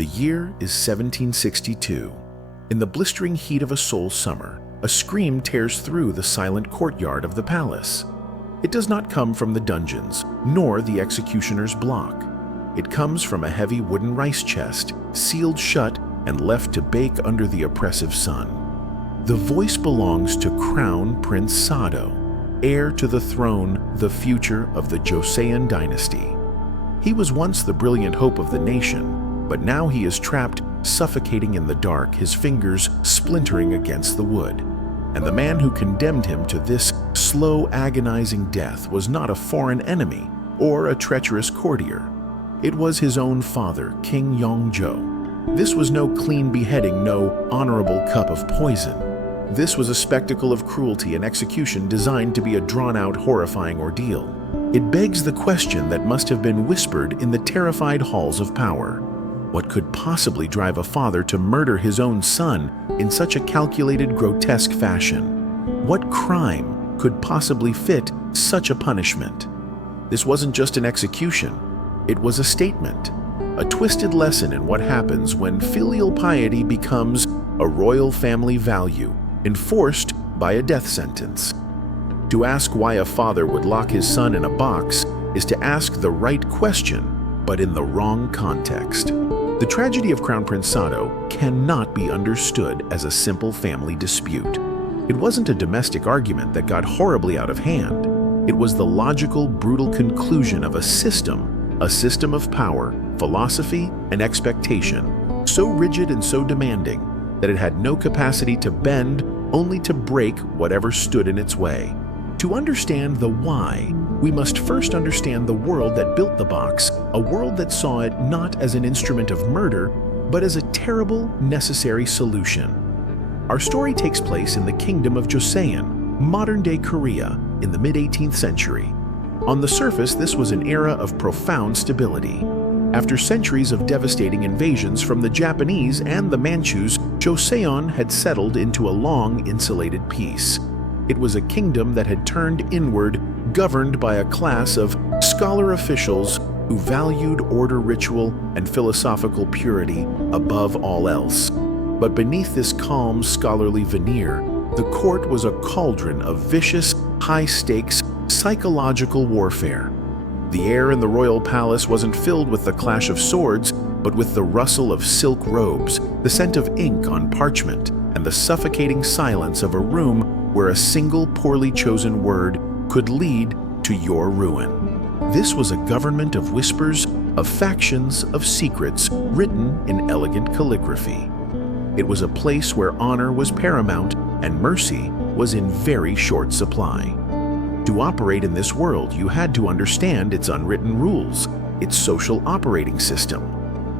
The year is 1762. In the blistering heat of a Seoul summer, a scream tears through the silent courtyard of the palace. It does not come from the dungeons, nor the executioner's block. It comes from a heavy wooden rice chest, sealed shut and left to bake under the oppressive sun. The voice belongs to Crown Prince Sado, heir to the throne, the future of the Joseon dynasty. He was once the brilliant hope of the nation, but now he is trapped, suffocating in the dark, his fingers splintering against the wood. And the man who condemned him to this slow, agonizing death was not a foreign enemy or a treacherous courtier. It was his own father, King Yeongjo. This was no clean beheading, no honorable cup of poison. This was a spectacle of cruelty and execution designed to be a drawn-out, horrifying ordeal. It begs the question that must have been whispered in the terrified halls of power. What could possibly drive a father to murder his own son in such a calculated, grotesque fashion? What crime could possibly fit such a punishment? This wasn't just an execution. It was a statement, a twisted lesson in what happens when filial piety becomes a royal family value enforced by a death sentence. To ask why a father would lock his son in a box is to ask the right question, but in the wrong context. The tragedy of Crown Prince Sado cannot be understood as a simple family dispute. It wasn't a domestic argument that got horribly out of hand. It was the logical, brutal conclusion of a system of power, philosophy, and expectation, so rigid and so demanding that it had no capacity to bend, only to break whatever stood in its way. To understand the why, we must first understand the world that built the box, a world that saw it not as an instrument of murder, but as a terrible, necessary solution. Our story takes place in the kingdom of Joseon, modern-day Korea, in the mid-18th century. On the surface, this was an era of profound stability. After centuries of devastating invasions from the Japanese and the Manchus, Joseon had settled into a long, insulated peace. It was a kingdom that had turned inward, governed by a class of scholar officials who valued order, ritual, and philosophical purity above all else. But beneath this calm, scholarly veneer, the court was a cauldron of vicious, high-stakes, psychological warfare. The air in the royal palace wasn't filled with the clash of swords, but with the rustle of silk robes, the scent of ink on parchment, and the suffocating silence of a room where a single poorly chosen word could lead to your ruin. This was a government of whispers, of factions, of secrets, written in elegant calligraphy. It was a place where honor was paramount and mercy was in very short supply. To operate in this world, you had to understand its unwritten rules, its social operating system.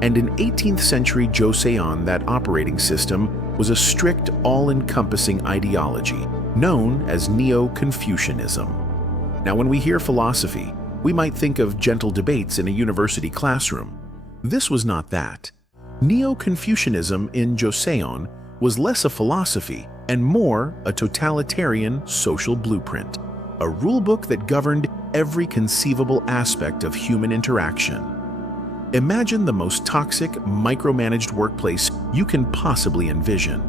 And in 18th century Joseon, that operating system was a strict, all-encompassing ideology known as Neo-Confucianism. Now, when we hear philosophy, we might think of gentle debates in a university classroom. This was not that. Neo-Confucianism in Joseon was less a philosophy and more a totalitarian social blueprint, a rulebook that governed every conceivable aspect of human interaction. Imagine the most toxic, micromanaged workplace you can possibly envision.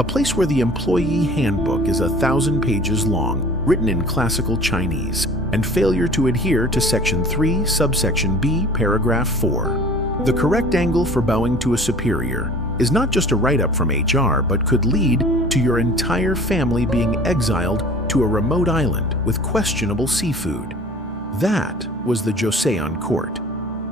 A place where the employee handbook is 1,000 pages long, written in classical Chinese, and failure to adhere to Section 3, Subsection B, Paragraph 4. The correct angle for bowing to a superior is not just a write-up from HR, but could lead to your entire family being exiled to a remote island with questionable seafood. That was the Joseon court.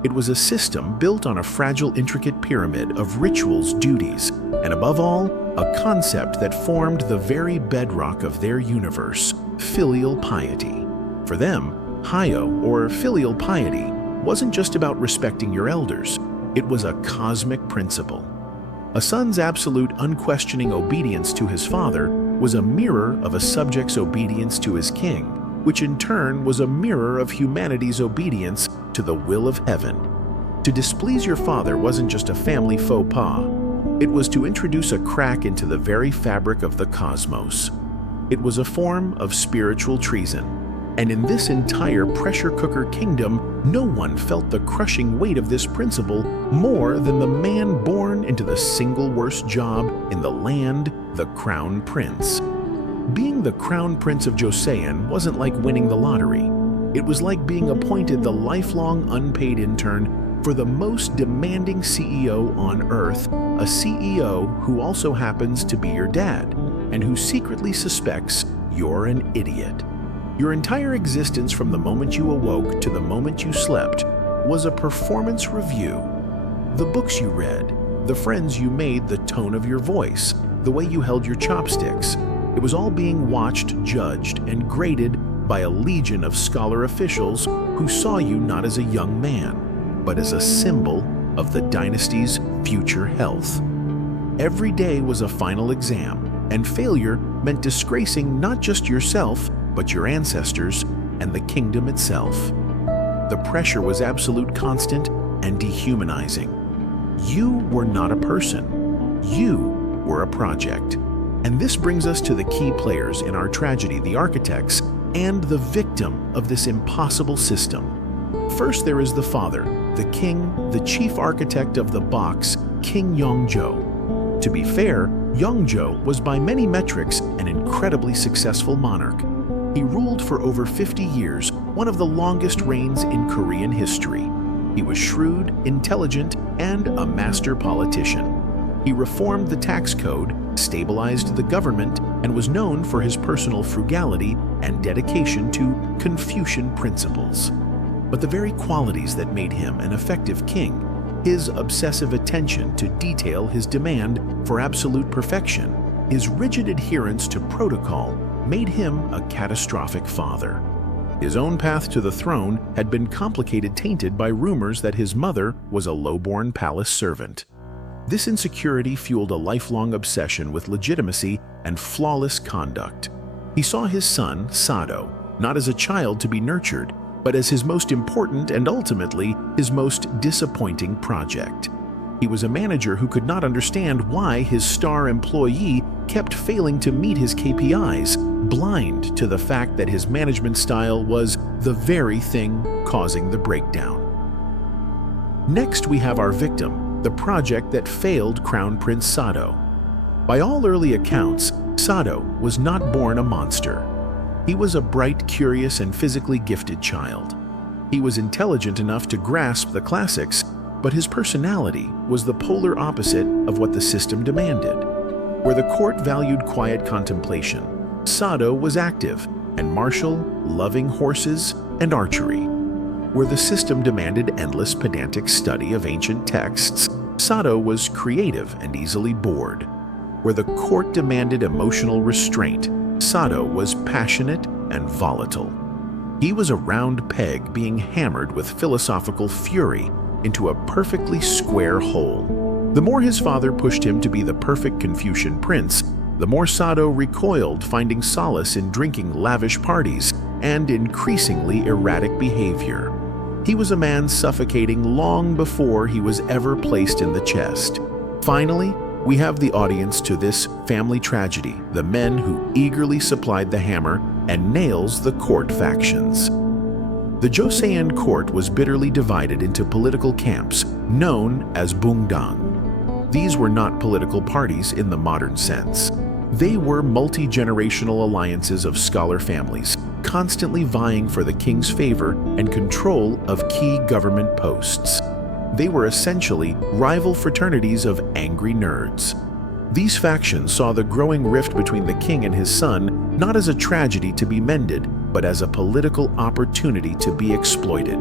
It was a system built on a fragile, intricate pyramid of rituals, duties, and above all, a concept that formed the very bedrock of their universe, filial piety. For them, hyo, or filial piety, wasn't just about respecting your elders. It was a cosmic principle. A son's absolute, unquestioning obedience to his father was a mirror of a subject's obedience to his king, which in turn was a mirror of humanity's obedience to the will of heaven. To displease your father wasn't just a family faux pas. It was to introduce a crack into the very fabric of the cosmos. It was a form of spiritual treason. And in this entire pressure cooker kingdom, No one felt the crushing weight of this principle more than the man born into the single worst job in the land, the Crown Prince. Being the Crown Prince of Joseon wasn't like winning the lottery. It was like being appointed the lifelong unpaid intern for the most demanding CEO on earth, a CEO who also happens to be your dad and who secretly suspects you're an idiot. Your entire existence from the moment you awoke to the moment you slept was a performance review. The books you read, the friends you made, the tone of your voice, the way you held your chopsticks, it was all being watched, judged, and graded by a legion of scholar officials who saw you not as a young man, but as a symbol of the dynasty's future health. Every day was a final exam, and failure meant disgracing not just yourself, but your ancestors and the kingdom itself. The pressure was absolute, constant, and dehumanizing. You were not a person. You were a project. And this brings us to the key players in our tragedy, the architects, and the victim of this impossible system. First, there is the father, the king, the chief architect of the box, King Yeongjo. To be fair, Yeongjo was by many metrics an incredibly successful monarch. He ruled for over 50 years, one of the longest reigns in Korean history. He was shrewd, intelligent, and a master politician. He reformed the tax code, stabilized the government, and was known for his personal frugality and dedication to Confucian principles. But the very qualities that made him an effective king, his obsessive attention to detail, his demand for absolute perfection, his rigid adherence to protocol, made him a catastrophic father. His own path to the throne had been complicated, tainted by rumors that his mother was a low-born palace servant. This insecurity fueled a lifelong obsession with legitimacy and flawless conduct. He saw his son, Sado, not as a child to be nurtured, but as his most important and ultimately his most disappointing project. He was a manager who could not understand why his star employee kept failing to meet his KPIs, blind to the fact that his management style was the very thing causing the breakdown. Next, we have our victim, the project that failed Crown Prince Sado. By all early accounts, Sado was not born a monster. He was a bright, curious, and physically gifted child. He was intelligent enough to grasp the classics, but his personality was the polar opposite of what the system demanded. Where the court valued quiet contemplation, Sado was active and martial, loving horses and archery. Where the system demanded endless pedantic study of ancient texts, Sado was creative and easily bored. Where the court demanded emotional restraint, Sado was passionate and volatile. He was a round peg being hammered with philosophical fury into a perfectly square hole. The more his father pushed him to be the perfect Confucian prince, the more Sado recoiled, finding solace in drinking lavish parties and increasingly erratic behavior. He was a man suffocating long before he was ever placed in the chest. Finally, we have the audience to this family tragedy, the men who eagerly supplied the hammer and nails the court factions. The Joseon court was bitterly divided into political camps, known as bungdang. These were not political parties in the modern sense. They were multi-generational alliances of scholar families, constantly vying for the king's favor and control of key government posts. They were essentially rival fraternities of angry nerds. These factions saw the growing rift between the king and his son not as a tragedy to be mended, but as a political opportunity to be exploited.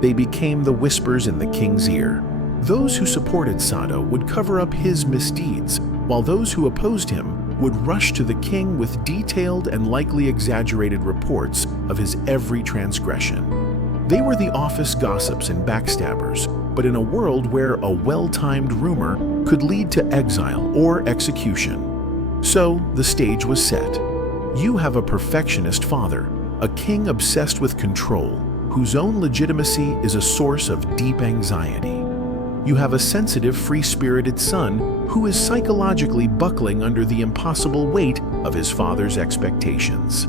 They became the whispers in the king's ear. Those who supported Sado would cover up his misdeeds, while those who opposed him would rush to the king with detailed and likely exaggerated reports of his every transgression. They were the office gossips and backstabbers, but in a world where a well-timed rumor could lead to exile or execution. So the stage was set. You have a perfectionist father, a king obsessed with control, whose own legitimacy is a source of deep anxiety. You have a sensitive, free-spirited son who is psychologically buckling under the impossible weight of his father's expectations.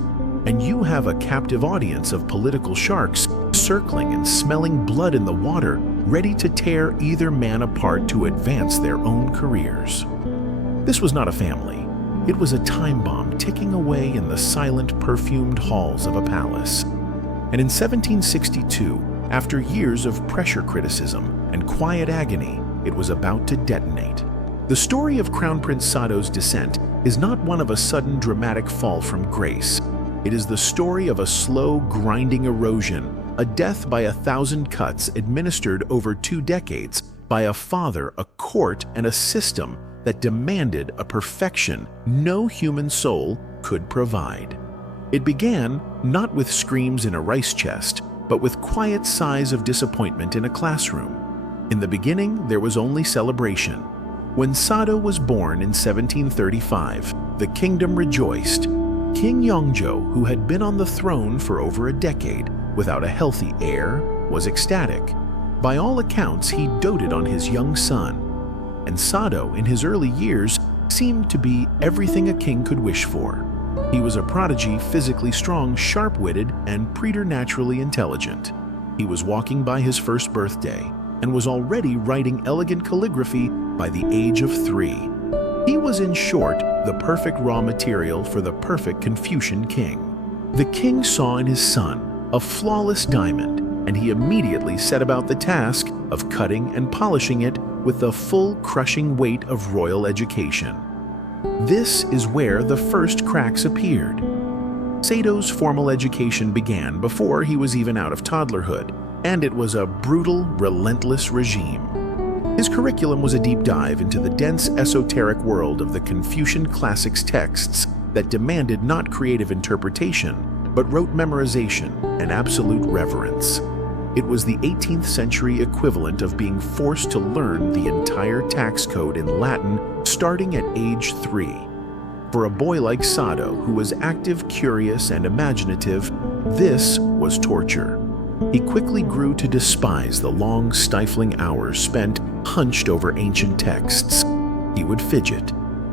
And you have a captive audience of political sharks circling and smelling blood in the water, ready to tear either man apart to advance their own careers. This was not a family. It was a time bomb ticking away in the silent, perfumed halls of a palace. And in 1762, after years of pressure criticism and quiet agony, it was about to detonate. The story of Crown Prince Sado's descent is not one of a sudden dramatic fall from grace. It is the story of a slow, grinding erosion, a death by 1,000 cuts administered over 2 decades by a father, a court, and a system that demanded a perfection no human soul could provide. It began not with screams in a rice chest, but with quiet sighs of disappointment in a classroom. In the beginning, there was only celebration. When Sado was born in 1735, the kingdom rejoiced. King Yeongjo, who had been on the throne for over a decade without a healthy heir, was ecstatic. By all accounts, he doted on his young son. And Sado, in his early years, seemed to be everything a king could wish for. He was a prodigy, physically strong, sharp-witted, and preternaturally intelligent. He was walking by his first birthday and was already writing elegant calligraphy by the age of 3. He was, in short, the perfect raw material for the perfect Confucian king. The king saw in his son a flawless diamond, and he immediately set about the task of cutting and polishing it with the full crushing weight of royal education. This is where the first cracks appeared. Sado's formal education began before he was even out of toddlerhood, and it was a brutal, relentless regime. His curriculum was a deep dive into the dense, esoteric world of the Confucian classics texts that demanded not creative interpretation, but rote memorization and absolute reverence. It was the 18th century equivalent of being forced to learn the entire tax code in Latin starting at age 3. For a boy like Sado, who was active, curious, and imaginative, this was torture. He quickly grew to despise the long, stifling hours spent hunched over ancient texts. He would fidget.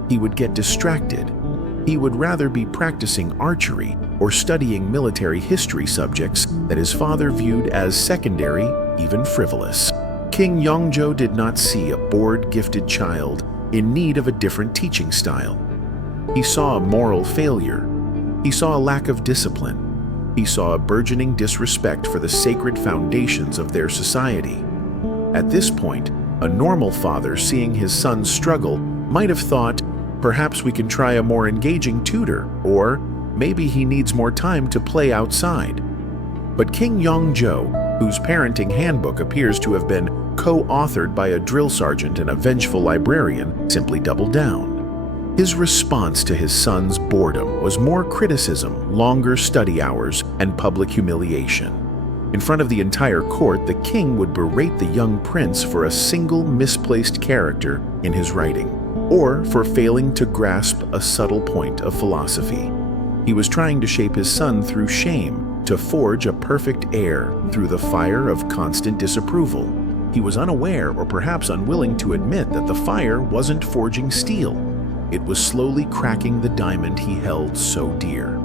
He would get distracted. He would rather be practicing archery or studying military history subjects that his father viewed as secondary, even frivolous. King Yeongjo did not see a bored, gifted child in need of a different teaching style. He saw a moral failure. He saw a lack of discipline. He saw a burgeoning disrespect for the sacred foundations of their society. At this point, a normal father seeing his son struggle might have thought, perhaps we can try a more engaging tutor, or maybe he needs more time to play outside. But King Yeongjo, whose parenting handbook appears to have been co-authored by a drill sergeant and a vengeful librarian, simply doubled down. His response to his son's boredom was more criticism, longer study hours, and public humiliation. In front of the entire court, the king would berate the young prince for a single misplaced character in his writing, or for failing to grasp a subtle point of philosophy. He was trying to shape his son through shame, to forge a perfect heir through the fire of constant disapproval. He was unaware, or perhaps unwilling to admit, that the fire wasn't forging steel. It was slowly cracking the diamond he held so dear.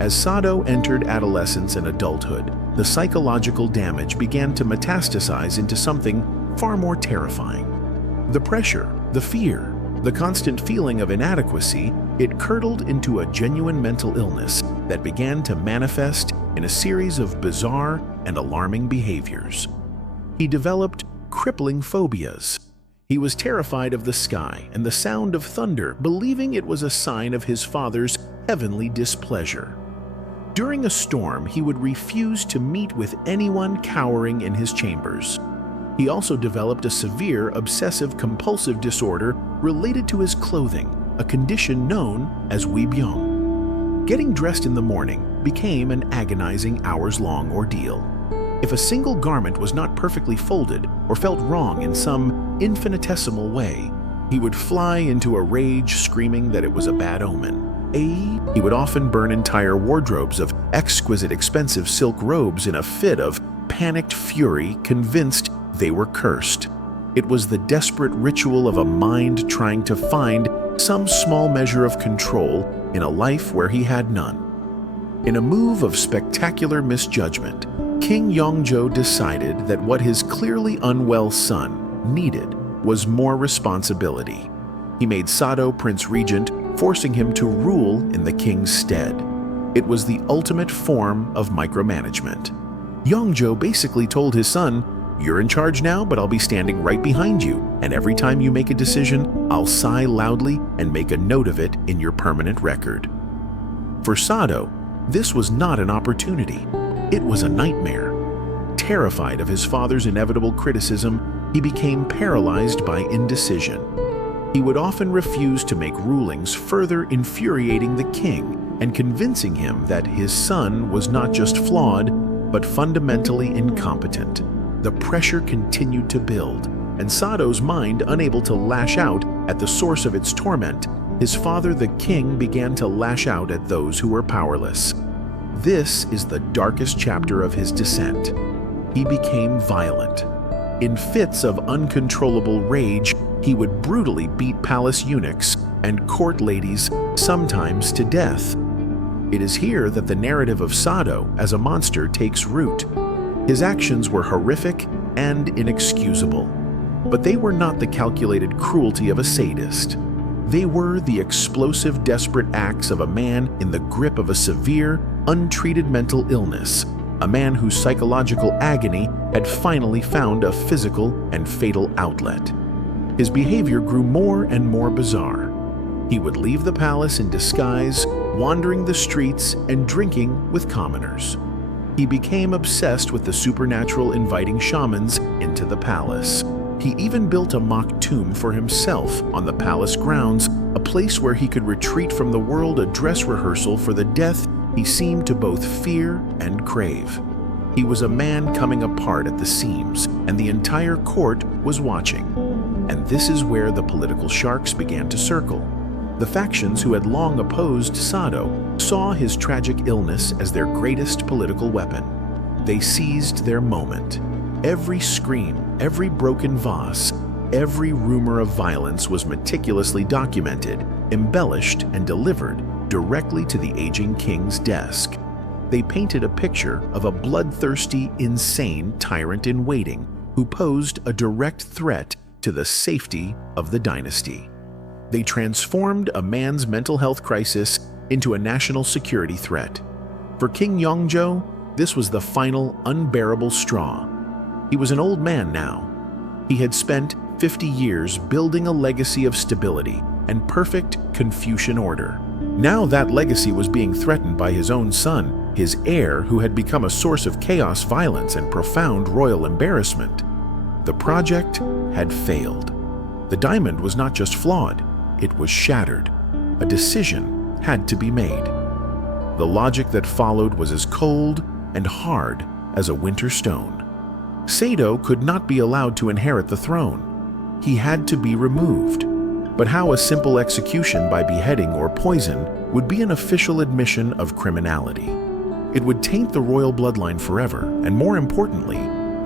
As Sado entered adolescence and adulthood, the psychological damage began to metastasize into something far more terrifying. The pressure, the fear, the constant feeling of inadequacy, it curdled into a genuine mental illness that began to manifest in a series of bizarre and alarming behaviors. He developed crippling phobias. He was terrified of the sky and the sound of thunder, believing it was a sign of his father's heavenly displeasure. During a storm, he would refuse to meet with anyone cowering in his chambers. He also developed a severe obsessive-compulsive disorder related to his clothing, a condition known as webyung. Getting dressed in the morning became an agonizing hours-long ordeal. If a single garment was not perfectly folded or felt wrong in some infinitesimal way, he would fly into a rage, screaming that it was a bad omen. He would often burn entire wardrobes of exquisite, expensive silk robes in a fit of panicked fury, convinced they were cursed. It was the desperate ritual of a mind trying to find some small measure of control in a life where he had none. In a move of spectacular misjudgment, King Yeongjo decided that what his clearly unwell son needed was more responsibility. He made Sado Prince Regent, forcing him to rule in the king's stead. It was the ultimate form of micromanagement. Yeongjo basically told his son, "You're in charge now, but I'll be standing right behind you, and every time you make a decision, I'll sigh loudly and make a note of it in your permanent record." For Sado, this was not an opportunity. It was a nightmare. Terrified of his father's inevitable criticism, he became paralyzed by indecision. He would often refuse to make rulings, further infuriating the king and convincing him that his son was not just flawed, but fundamentally incompetent. The pressure continued to build, and Sado's mind unable to lash out at the source of its torment, his father the king began to lash out at those who were powerless. This is the darkest chapter of his descent. He became violent. In fits of uncontrollable rage, he would brutally beat palace eunuchs and court ladies, sometimes to death. It is here that the narrative of Sado as a monster takes root. His actions were horrific and inexcusable, but they were not the calculated cruelty of a sadist. They were the explosive, desperate acts of a man in the grip of a severe, untreated mental illness, a man whose psychological agony had finally found a physical and fatal outlet. His behavior grew more and more bizarre. He would leave the palace in disguise, wandering the streets and drinking with commoners. He became obsessed with the supernatural, inviting shamans into the palace. He even built a mock tomb for himself on the palace grounds, a place where he could retreat from the world, a dress rehearsal for the death he seemed to both fear and crave. He was a man coming apart at the seams, and the entire court was watching. And this is where the political sharks began to circle. The factions who had long opposed Sado saw his tragic illness as their greatest political weapon. They seized their moment. Every scream, every broken vase, every rumor of violence was meticulously documented, embellished, and delivered directly to the aging king's desk. They painted a picture of a bloodthirsty, insane tyrant in waiting who posed a direct threat to the safety of the dynasty. They transformed a man's mental health crisis into a national security threat. For King Yeongjo, this was the final unbearable straw. He was an old man now. He had spent 50 years building a legacy of stability and perfect Confucian order. Now that legacy was being threatened by his own son, his heir, who had become a source of chaos, violence, and profound royal embarrassment. The project had failed. The diamond was not just flawed, it was shattered. A decision had to be made. The logic that followed was as cold and hard as a winter stone. Sado could not be allowed to inherit the throne. He had to be removed. But how a simple execution by beheading or poison would be an official admission of criminality. It would taint the royal bloodline forever, and more importantly,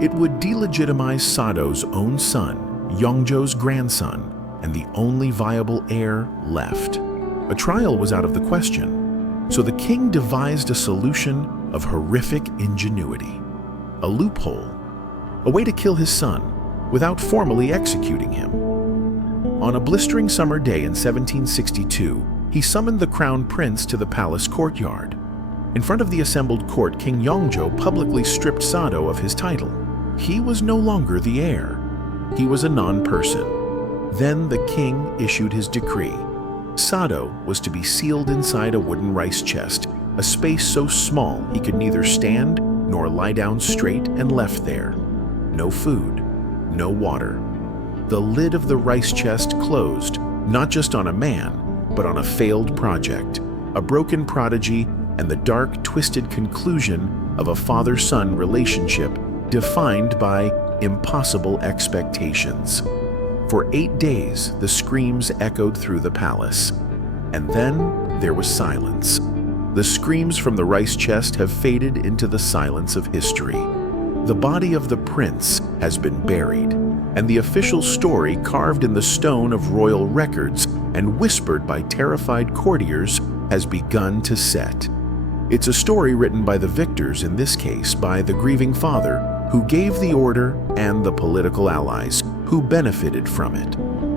it would delegitimize Sado's own son, Yeongjo's grandson, and the only viable heir left. A trial was out of the question, so the king devised a solution of horrific ingenuity. A loophole, a way to kill his son without formally executing him. On a blistering summer day in 1762, he summoned the crown prince to the palace courtyard. In front of the assembled court, King Yeongjo publicly stripped Sado of his title. He was no longer the heir. He was a non-person. Then the king issued his decree. Sado was to be sealed inside a wooden rice chest, a space so small he could neither stand nor lie down straight, and left there. No food, no water. The lid of the rice chest closed, not just on a man, but on a failed project, a broken prodigy, and the dark, twisted conclusion of a father-son relationship defined by impossible expectations. For 8 days, the screams echoed through the palace. And then there was silence. The screams from the rice chest have faded into the silence of history. The body of the prince has been buried, and the official story carved in the stone of royal records and whispered by terrified courtiers has begun to set. It's a story written by the victors, in this case by the grieving father, who gave the order, and the political allies who benefited from it.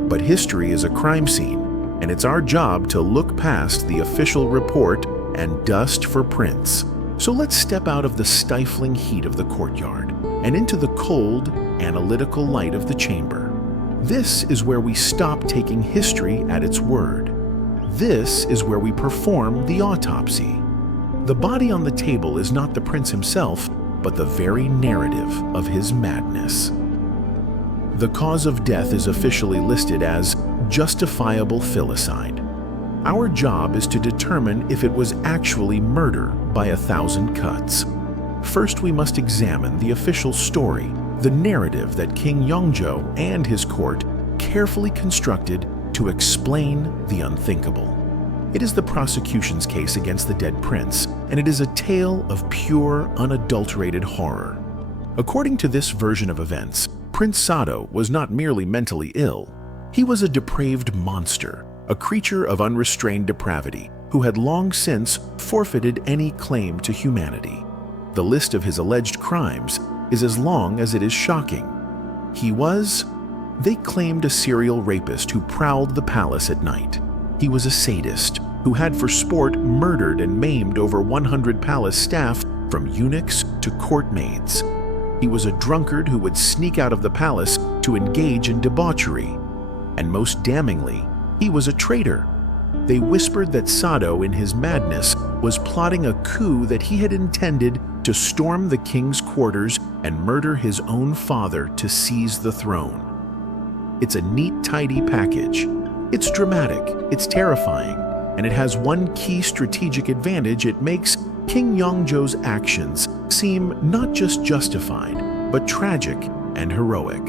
But history is a crime scene, and it's our job to look past the official report and dust for prints. So let's step out of the stifling heat of the courtyard and into the cold, analytical light of the chamber. This is where we stop taking history at its word. This is where we perform the autopsy. The body on the table is not the prince himself, but the very narrative of his madness. The cause of death is officially listed as justifiable filicide. Our job is to determine if it was actually murder by 1,000 cuts. First, we must examine the official story, the narrative that King Yeongjo and his court carefully constructed to explain the unthinkable. It is the prosecution's case against the dead prince, and it is a tale of pure, unadulterated horror. According to this version of events, Prince Sado was not merely mentally ill. He was a depraved monster, a creature of unrestrained depravity, who had long since forfeited any claim to humanity. The list of his alleged crimes is as long as it is shocking. They claimed a serial rapist who prowled the palace at night. He was a sadist who had for sport murdered and maimed over 100 palace staff, from eunuchs to court maids. He was a drunkard who would sneak out of the palace to engage in debauchery. And most damningly, he was a traitor. They whispered that Sado, in his madness, was plotting a coup, that he had intended to storm the king's quarters and murder his own father to seize the throne. It's a neat, tidy package. It's dramatic, it's terrifying, and it has one key strategic advantage: it makes King Yeongjo's actions seem not just justified, but tragic and heroic.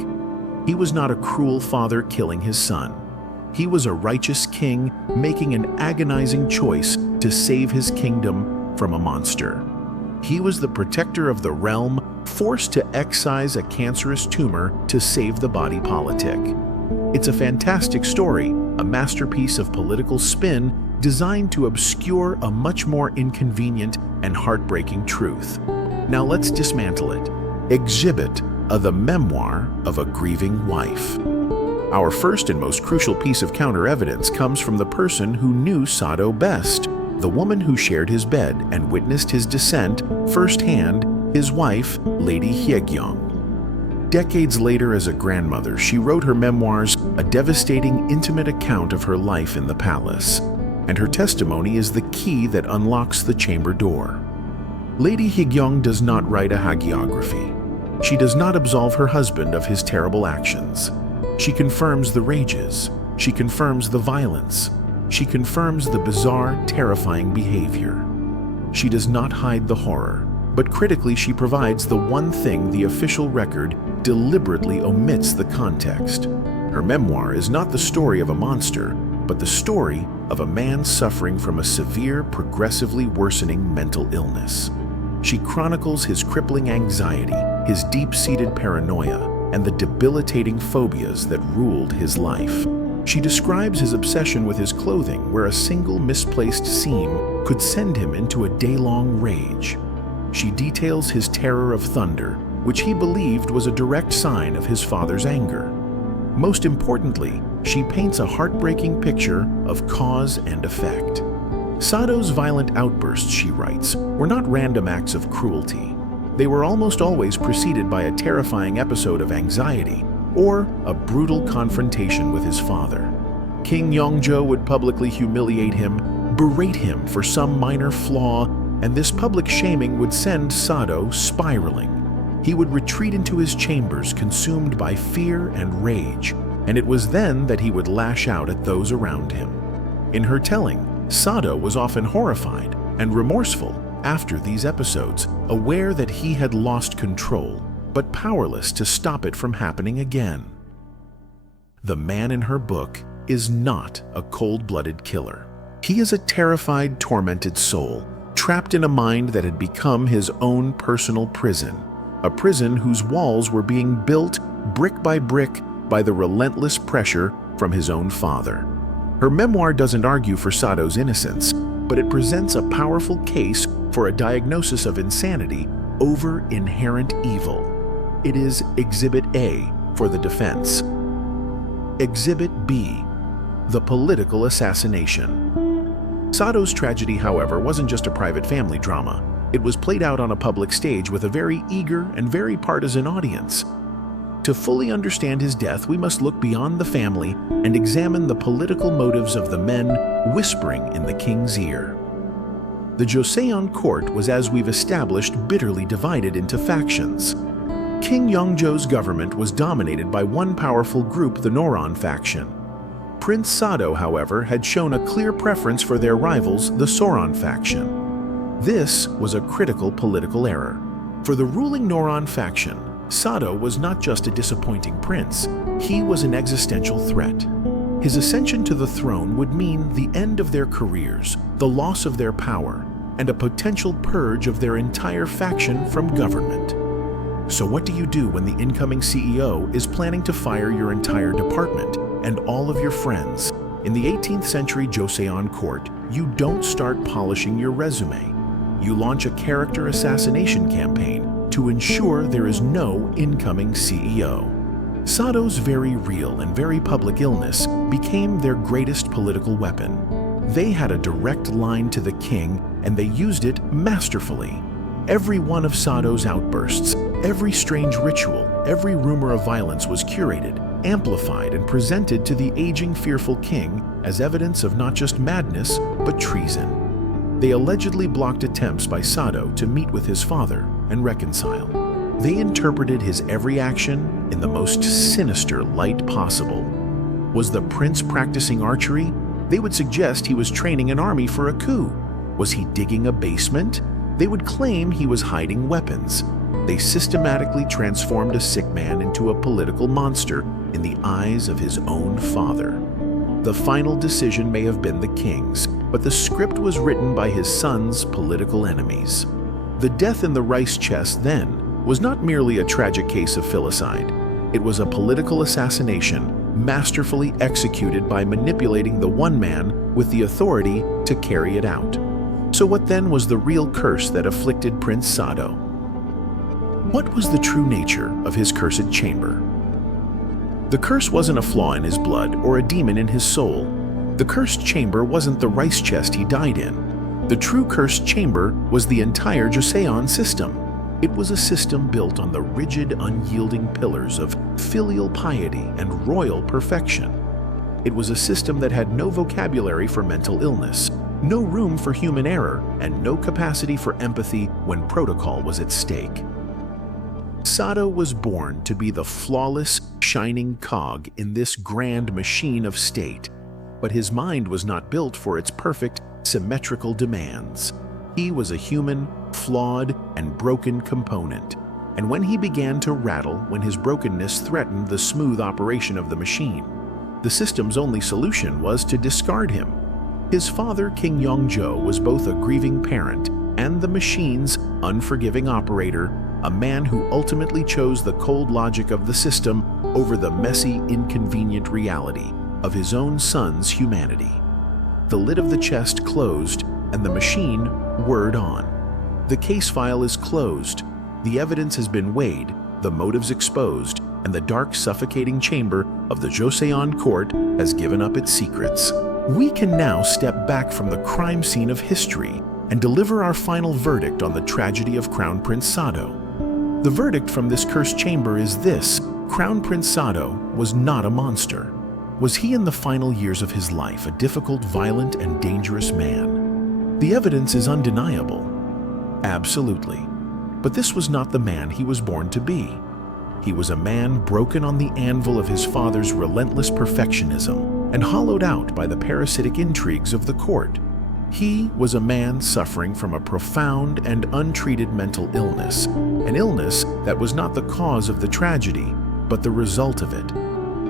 He was not a cruel father killing his son. He was a righteous king making an agonizing choice to save his kingdom from a monster. He was the protector of the realm, forced to excise a cancerous tumor to save the body politic. It's a fantastic story, a masterpiece of political spin designed to obscure a much more inconvenient and heartbreaking truth. Now let's dismantle it. Exhibit The Memoir of a Grieving Wife. Our first and most crucial piece of counter-evidence comes from the person who knew Sado best, the woman who shared his bed and witnessed his descent firsthand, his wife, Lady Yeongjo. Decades later, as a grandmother, she wrote her memoirs, a devastating, intimate account of her life in the palace. And her testimony is the key that unlocks the chamber door. Lady Yeongjo does not write a hagiography. She does not absolve her husband of his terrible actions. She confirms the rages. She confirms the violence. She confirms the bizarre, terrifying behavior. She does not hide the horror, but critically she provides the one thing the official record deliberately omits: the context. Her memoir is not the story of a monster, but the story of a man suffering from a severe, progressively worsening mental illness. She chronicles his crippling anxiety, his deep-seated paranoia, and the debilitating phobias that ruled his life. She describes his obsession with his clothing, where a single misplaced seam could send him into a day-long rage. She details his terror of thunder, which he believed was a direct sign of his father's anger. Most importantly, she paints a heartbreaking picture of cause and effect. Sado's violent outbursts, she writes, were not random acts of cruelty. They were almost always preceded by a terrifying episode of anxiety or a brutal confrontation with his father. King Yeongjo would publicly humiliate him, berate him for some minor flaw, and this public shaming would send Sado spiraling. He would retreat into his chambers, consumed by fear and rage, and it was then that he would lash out at those around him. In her telling, Sado was often horrified and remorseful after these episodes, aware that he had lost control, but powerless to stop it from happening again. The man in her book is not a cold-blooded killer. He is a terrified, tormented soul, trapped in a mind that had become his own personal prison, a prison whose walls were being built brick by brick by the relentless pressure from his own father. Her memoir doesn't argue for Sado's innocence, but it presents a powerful case for a diagnosis of insanity over inherent evil. It is Exhibit A for the defense. Exhibit B, the political assassination. Sado's tragedy, however, wasn't just a private family drama. It was played out on a public stage with a very eager and very partisan audience. To fully understand his death, we must look beyond the family and examine the political motives of the men whispering in the king's ear. The Joseon court was, as we've established, bitterly divided into factions. King Yeongjo's government was dominated by one powerful group, the Noron faction. Prince Sado, however, had shown a clear preference for their rivals, the Soron faction. This was a critical political error. For the ruling Noron faction, Sado was not just a disappointing prince, he was an existential threat. His ascension to the throne would mean the end of their careers, the loss of their power, and a potential purge of their entire faction from government. So what do you do when the incoming CEO is planning to fire your entire department and all of your friends? In the 18th century Joseon court, you don't start polishing your resume. You launch a character assassination campaign to ensure there is no incoming CEO. Sado's very real and very public illness became their greatest political weapon. They had a direct line to the king, and they used it masterfully. Every one of Sado's outbursts, every strange ritual, every rumor of violence was curated, amplified, and presented to the aging, fearful king as evidence of not just madness, but treason. They allegedly blocked attempts by Sado to meet with his father and reconcile. They interpreted his every action in the most sinister light possible. Was the prince practicing archery? They would suggest he was training an army for a coup. Was he digging a basement? They would claim he was hiding weapons. They systematically transformed a sick man into a political monster in the eyes of his own father. The final decision may have been the king's, but the script was written by his son's political enemies. The death in the rice chest, then, was not merely a tragic case of filicide. It was a political assassination masterfully executed by manipulating the one man with the authority to carry it out. So what then was the real curse that afflicted Prince Sado? What was the true nature of his cursed chamber? The curse wasn't a flaw in his blood or a demon in his soul. The cursed chamber wasn't the rice chest he died in. The true cursed chamber was the entire Joseon system. It was a system built on the rigid, unyielding pillars of filial piety and royal perfection. It was a system that had no vocabulary for mental illness, no room for human error, and no capacity for empathy when protocol was at stake. Sado was born to be the flawless, shining cog in this grand machine of state, but his mind was not built for its perfect, symmetrical demands. He was a human, flawed, and broken component, and when he began to rattle, when his brokenness threatened the smooth operation of the machine, the system's only solution was to discard him. His father, King Yeongjo, was both a grieving parent and the machine's unforgiving operator, a man who ultimately chose the cold logic of the system over the messy, inconvenient reality of his own son's humanity. The lid of the chest closed, and the machine whirred on. The case file is closed, the evidence has been weighed, the motives exposed, and the dark, suffocating chamber of the Joseon court has given up its secrets. We can now step back from the crime scene of history and deliver our final verdict on the tragedy of Crown Prince Sado. The verdict from this cursed chamber is this: Crown Prince Sado was not a monster. Was he in the final years of his life a difficult, violent, and dangerous man? The evidence is undeniable. Absolutely. But this was not the man he was born to be. He was a man broken on the anvil of his father's relentless perfectionism and hollowed out by the parasitic intrigues of the court. He was a man suffering from a profound and untreated mental illness, an illness that was not the cause of the tragedy, but the result of it.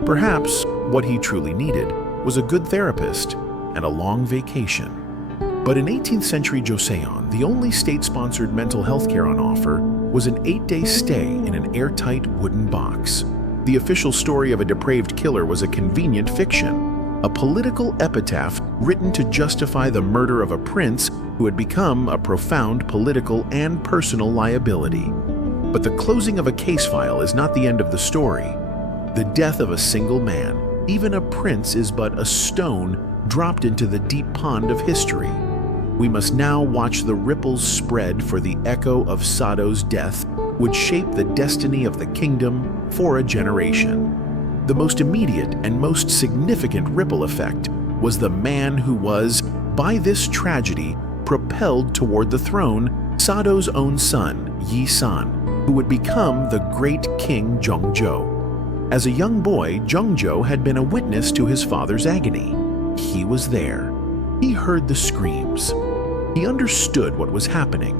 Perhaps what he truly needed was a good therapist and a long vacation. But in 18th century Joseon, the only state-sponsored mental health care on offer was an 8-day stay in an airtight wooden box. The official story of a depraved killer was a convenient fiction. a political epitaph written to justify the murder of a prince who had become a profound political and personal liability. But the closing of a case file is not the end of the story. The death of a single man, even a prince, is but a stone dropped into the deep pond of history. We must now watch the ripples spread, for the echo of Sado's death would shape the destiny of the kingdom for a generation. The most immediate and most significant ripple effect was the man who was, by this tragedy, propelled toward the throne, Sado's own son, Yi-san, who would become the great King Yeongjo. As a young boy, Yeongjo had been a witness to his father's agony. He was there. He heard the screams. He understood what was happening.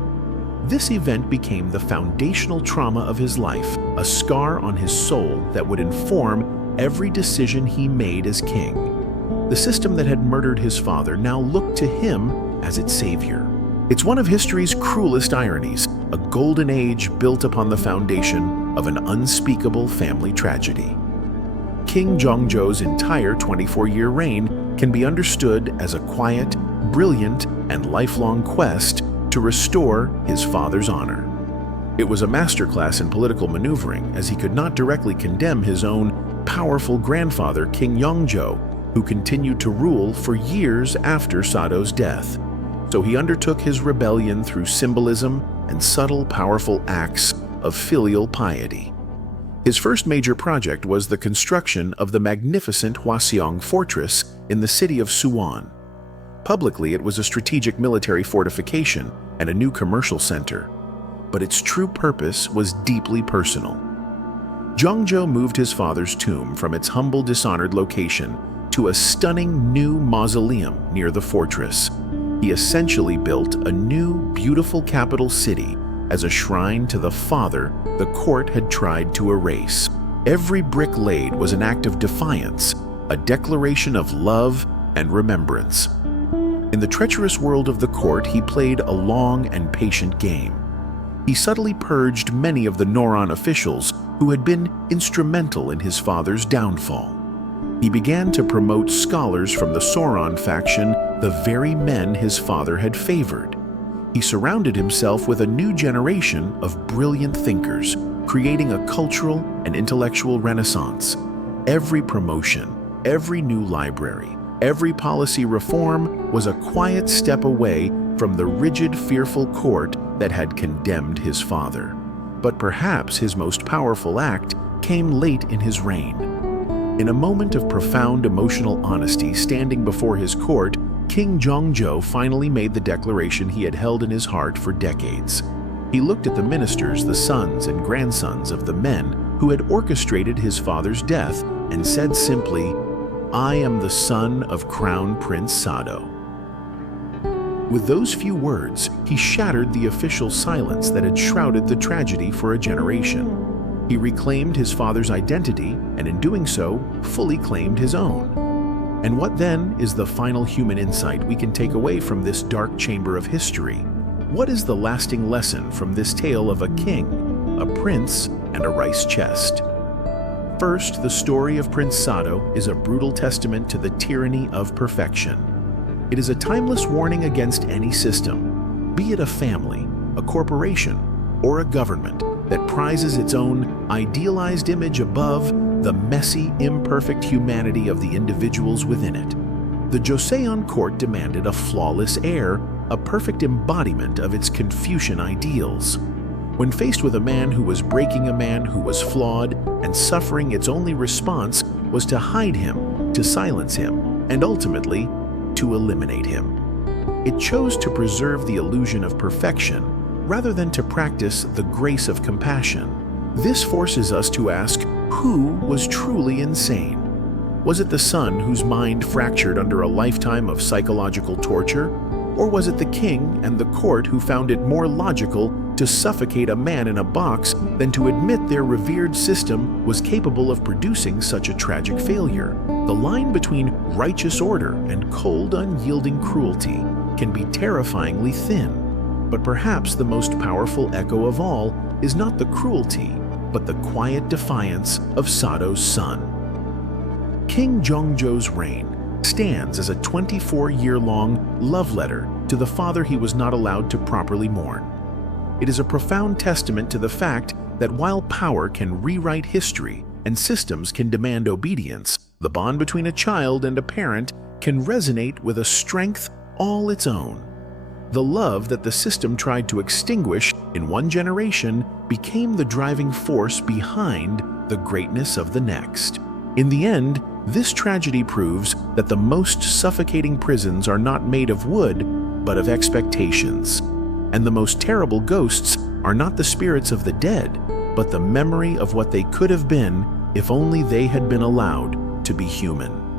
This event became the foundational trauma of his life, a scar on his soul that would inform every decision he made as king. The system that had murdered his father now looked to him as its savior. It's one of history's cruelest ironies, a golden age built upon the foundation of an unspeakable family tragedy. King Yeongjo's entire 24-year reign can be understood as a quiet, brilliant, and lifelong quest to restore his father's honor. It was a masterclass in political maneuvering, as he could not directly condemn his own powerful grandfather, King Yeongjo, who continued to rule for years after Sado's death. So he undertook his rebellion through symbolism and subtle, powerful acts of filial piety. His first major project was the construction of the magnificent Hwaseong fortress in the city of Suwon. Publicly, it was a strategic military fortification and a new commercial center, but its true purpose was deeply personal. Yeongjo moved his father's tomb from its humble, dishonored location to a stunning new mausoleum near the fortress. He essentially built a new, beautiful capital city as a shrine to the father the court had tried to erase. Every brick laid was an act of defiance, a declaration of love and remembrance. In the treacherous world of the court, he played a long and patient game. He subtly purged many of the Noron officials who had been instrumental in his father's downfall. He began to promote scholars from the Sauron faction, the very men his father had favored. He surrounded himself with a new generation of brilliant thinkers, creating a cultural and intellectual renaissance. Every promotion, every new library, every policy reform was a quiet step away from the rigid, fearful court that had condemned his father. But perhaps his most powerful act came late in his reign. In a moment of profound emotional honesty standing before his court, King Yeongjo finally made the declaration he had held in his heart for decades. He looked at the ministers, the sons and grandsons of the men who had orchestrated his father's death, and said simply, "I am the son of Crown Prince Sado." With those few words, he shattered the official silence that had shrouded the tragedy for a generation. He reclaimed his father's identity, and in doing so, fully claimed his own. And what then is the final human insight we can take away from this dark chamber of history? What is the lasting lesson from this tale of a king, a prince, and a rice chest? First, the story of Prince Sado is a brutal testament to the tyranny of perfection. It is a timeless warning against any system, be it a family, a corporation, or a government, that prizes its own idealized image above the messy, imperfect humanity of the individuals within it. The Joseon court demanded a flawless heir, a perfect embodiment of its Confucian ideals. When faced with a man who was breaking a man who was flawed and suffering, its only response was to hide him, to silence him, and ultimately, to eliminate him. It chose to preserve the illusion of perfection rather than to practice the grace of compassion. This forces us to ask, who was truly insane? Was it the son whose mind fractured under a lifetime of psychological torture? Or was it the king and the court who found it more logical to suffocate a man in a box than to admit their revered system was capable of producing such a tragic failure? The line between righteous order and cold, unyielding cruelty can be terrifyingly thin. But perhaps the most powerful echo of all is not the cruelty, but the quiet defiance of Sado's son. King Yeongjo's reign, stands as a 24-year-long love letter to the father he was not allowed to properly mourn. It is a profound testament to the fact that while power can rewrite history and systems can demand obedience, the bond between a child and a parent can resonate with a strength all its own. The love that the system tried to extinguish in one generation became the driving force behind the greatness of the next. In the end, this tragedy proves that the most suffocating prisons are not made of wood, but of expectations. And the most terrible ghosts are not the spirits of the dead, but the memory of what they could have been if only they had been allowed to be human.